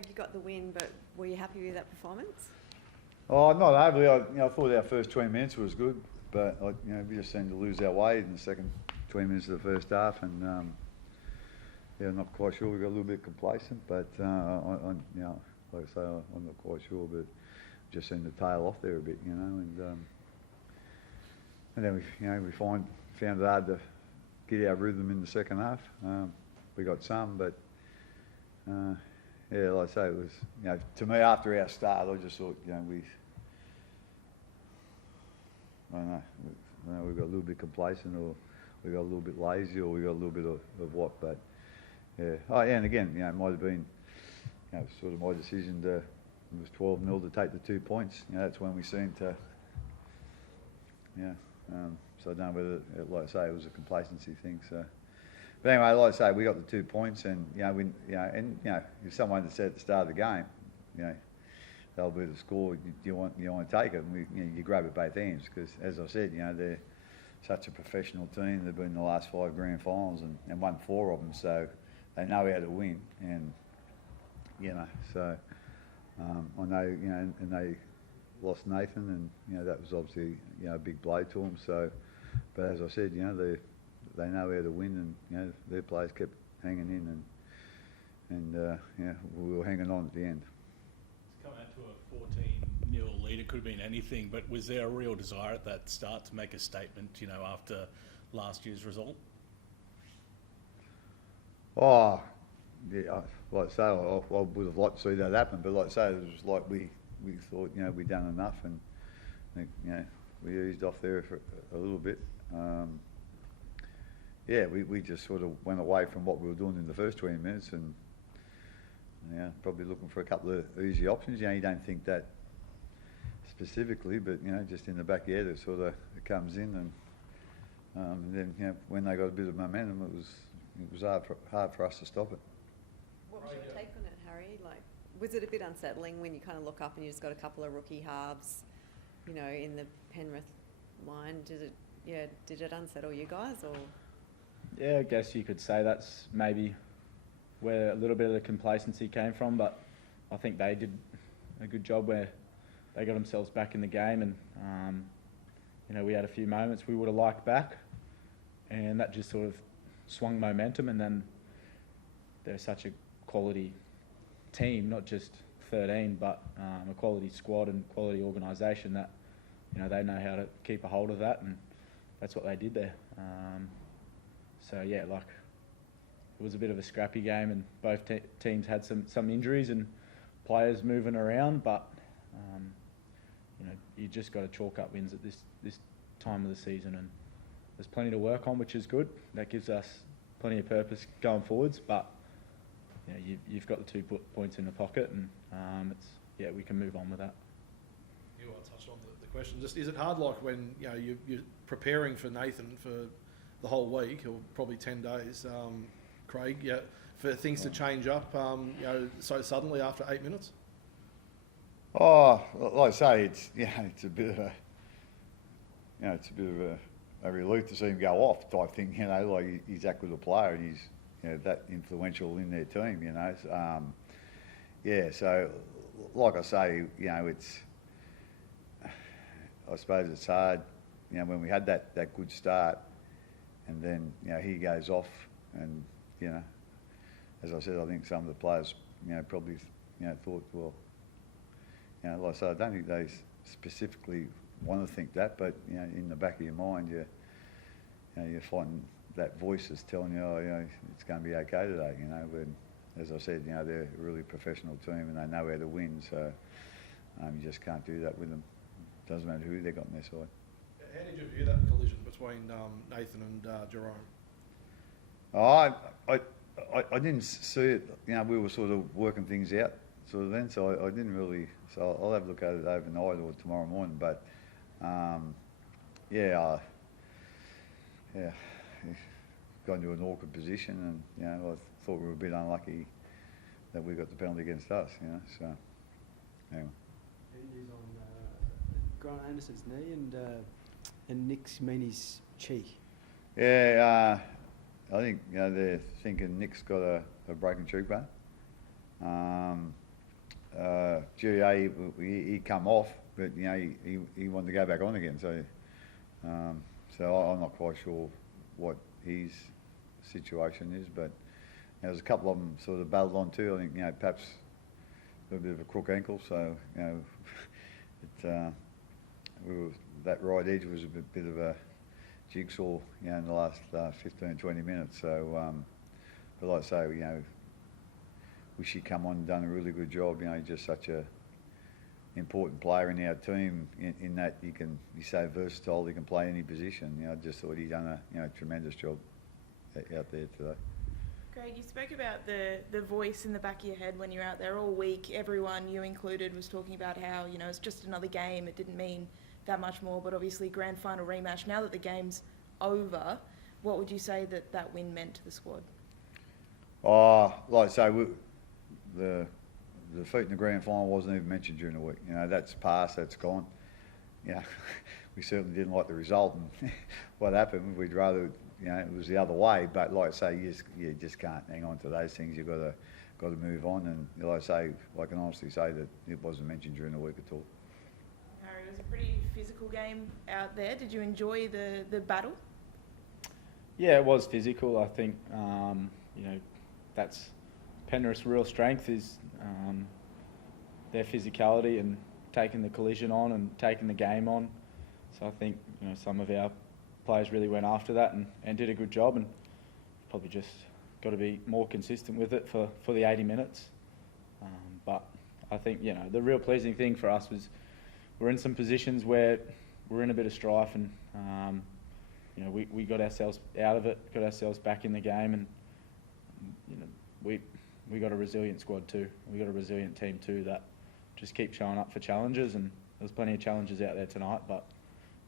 Craig, you got the win, but were you happy with that performance? Oh, not overly. I thought our first 20 minutes was good, but we just seemed to lose our way in the second 20 minutes of the first half, and I'm not quite sure. We got a little bit complacent, but like I say, I'm not quite sure, but just seemed to tail off there a bit, and then we found it hard to get our rhythm in the second half. We got some, but like I say, it was, to me, after our start, I just thought, I don't know, we got a little bit complacent, or we got a little bit lazy, or we got a little bit of what, but yeah. Oh, yeah, and again, it might have been, sort of my decision it was 12-0 to take the 2 points. That's when we seemed to, so I don't know whether, like I say, it was a complacency thing. So, but anyway, like I say, we got the 2 points, and if someone had said at the start of the game, they'll be the score. You want to take it, and you grab it both hands, because as I said, they're such a professional team. They've been in the last 5 grand finals and won 4 of them, so they know how to win. And so I know, and they lost Nathan, and that was obviously a big blow to them. So, but as I said, they know how to win, and their players kept hanging in, and we were hanging on at the end. It's come out to a 14-0 lead. It could have been anything, but was there a real desire at that start to make a statement, after last year's result? Oh, yeah, like I say, I would have liked to see that happen, but like I say, it was like we thought, we'd done enough, and we eased off there for a little bit. We just sort of went away from what we were doing in the first 20 minutes, and probably looking for a couple of easy options. You don't think that specifically, but just in the back of your head, it sort of it comes in, and then when they got a bit of momentum, it was hard for us to stop it. What was your take on it, Harry? Like, was it a bit unsettling when you kind of look up and you just got a couple of rookie halves, in the Penrith line? Did it unsettle you guys, or? Yeah, I guess you could say that's maybe where a little bit of the complacency came from, but I think they did a good job where they got themselves back in the game, and we had a few moments we would have liked back, and that just sort of swung momentum. And then they're such a quality team, not just 13, but a quality squad and quality organisation that they know how to keep a hold of that, and that's what they did there. It was a bit of a scrappy game, and both teams had some injuries and players moving around, but you just got to chalk up wins at this time of the season, and there's plenty to work on, which is good. That gives us plenty of purpose going forwards, but you've got the 2 points in the pocket, and we can move on with that. You touched on the question. Just, is it hard, like when you're preparing for Nathan for the whole week, or probably 10 days, Craig, for things to change up, so suddenly after 8 minutes? Oh, like I say, it's a bit of a relief to see him go off type thing. Like he's that good a player, and he's that influential in their team. So like I say, it's. I suppose it's hard, when we had that good start, and then he goes off, and as I said, I think some of the players probably thought, well, like I said, I don't think they specifically want to think that, but in the back of your mind, you find that voice is telling you, it's going to be okay today. But as I said, they're a really professional team, and they know how to win, so you just can't do that with them. Doesn't matter who they got on their side. How did you view that collision between Nathan and Jerome? I didn't see it. We were sort of working things out sort of then, so I didn't really. So I'll have a look at it overnight or tomorrow morning. But he's got into an awkward position, and I thought we were a bit unlucky that we got the penalty against us. So anyway. He's on Grant Anderson's knee and Nick Meaney's cheek. Yeah, I think they're thinking Nick's got a broken cheekbone. GA, he come off, but you know he wanted to go back on again. So I'm not quite sure what his situation is, but there's a couple of them sort of battled on too. I think perhaps a bit of a crook ankle, so that right edge was a bit of a jigsaw, in the last 15, 20 minutes. So, but like I say, wish he'd come on and done a really good job. He's just such a important player in our team in that he's so versatile, he can play any position. I just thought he'd done a tremendous job out there today. Craig, you spoke about the voice in the back of your head when you're out there all week. Everyone, you included, was talking about how, it's just another game. It didn't mean that much more, but obviously grand final rematch. Now that the game's over, what would you say that win meant to the squad? Like I say, the defeat in the grand final wasn't even mentioned during the week. That's past, that's gone. We certainly didn't like the result and what happened. We'd rather, it was the other way. But like I say, you just can't hang on to those things. You've got to move on. And like I say, I can honestly say that it wasn't mentioned during the week at all. Harry, it was a pretty physical game out there. Did you enjoy the battle? Yeah, it was physical. I think, that's Penrith's real strength is their physicality and taking the collision on and taking the game on. So I think, some of our players really went after that and did a good job, and probably just got to be more consistent with it for the 80 minutes. But I think, the real pleasing thing for us was we're in some positions where we're in a bit of strife, and we got ourselves out of it, got ourselves back in the game, and we got a resilient squad too. We got a resilient team too that just keep showing up for challenges, and there's plenty of challenges out there tonight, but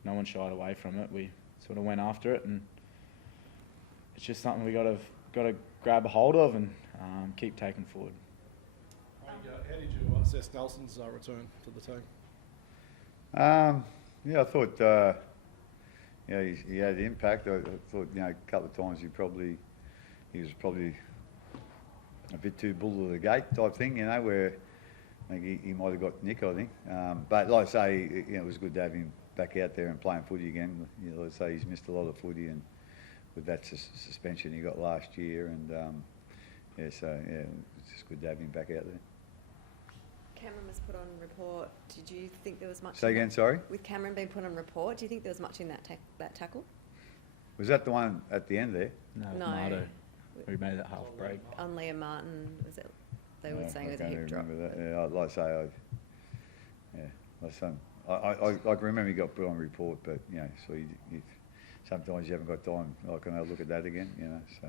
no one shied away from it. We sort of went after it, and it's just something we got to grab a hold of and keep taking forward. How did you assess Nelson's return to the team? I thought he had impact. I thought a couple of times he was probably a bit too bull to the gate type thing, where I think he might have got nick, I think. But like I say, it was good to have him back out there and playing footy again. Like I say, he's missed a lot of footy, and with that suspension he got last year, and it's just good to have him back out there. Cameron was put on report. Did you think there was much? Say again, sorry? With Cameron being put on report, do you think there was much in that tackle? Was that the one at the end there? No. Mardo, who made that half break. On Liam Martin, was it? They were saying it was a I hip can't drop. remember that. Yeah, like I say, I can remember he got put on report, but so you sometimes you haven't got time. Can I look at that again? So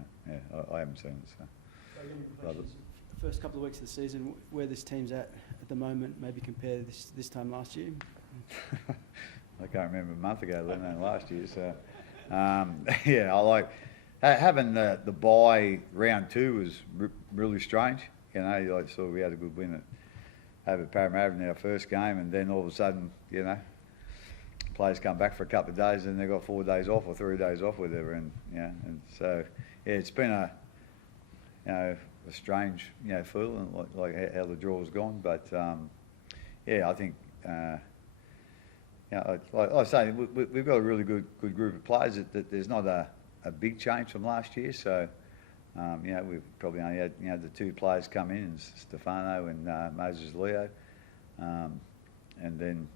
I haven't seen it. So. The first couple of weeks of the season, where this team's at the moment, maybe compare this time last year? I can't remember a month ago, let alone last year. So, I like having the bye round 2 was really strange. So we had a good win over Parramatta in our first game, and then all of a sudden, players come back for a couple of days, and they got 4 days off or 3 days off, whatever, and so it's been a strange feeling, like how the draw has gone, but I think like I say, we've got a really good group of players. That there's not a big change from last year, so we've probably only had the 2 players come in, Stefano and Moses Leo, and then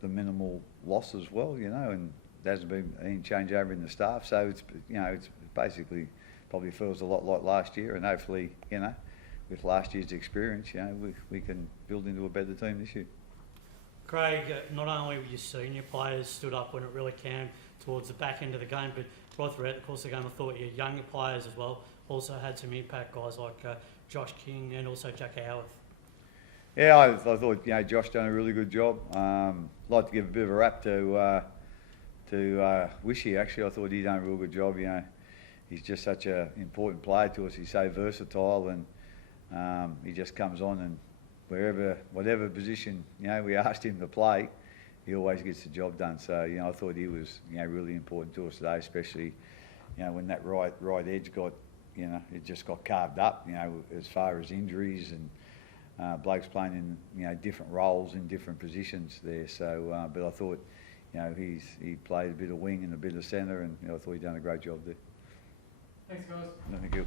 the minimal loss as well, and there hasn't been any change over in the staff, so it's basically probably feels a lot like last year, and hopefully with last year's experience, we can build into a better team this year. Craig, not only were your senior players stood up when it really came towards the back end of the game, but right throughout the course of the game, I thought your younger players as well also had some impact, guys like Josh King and also Jack Howarth. Yeah, I thought Josh done a really good job. Like to give a bit of a rap to Wishy. Actually, I thought he done a real good job. He's just such an important player to us. He's so versatile, and he just comes on, and whatever position we asked him to play, he always gets the job done. So I thought he was really important to us today, especially when that right edge got you know, it just got carved up, you know, as far as injuries and blokes playing in, you know, different roles in different positions there. So, but I thought, you know, he played a bit of wing and a bit of centre, and you know, I thought he'd done a great job there. Thanks, guys. No, thank you.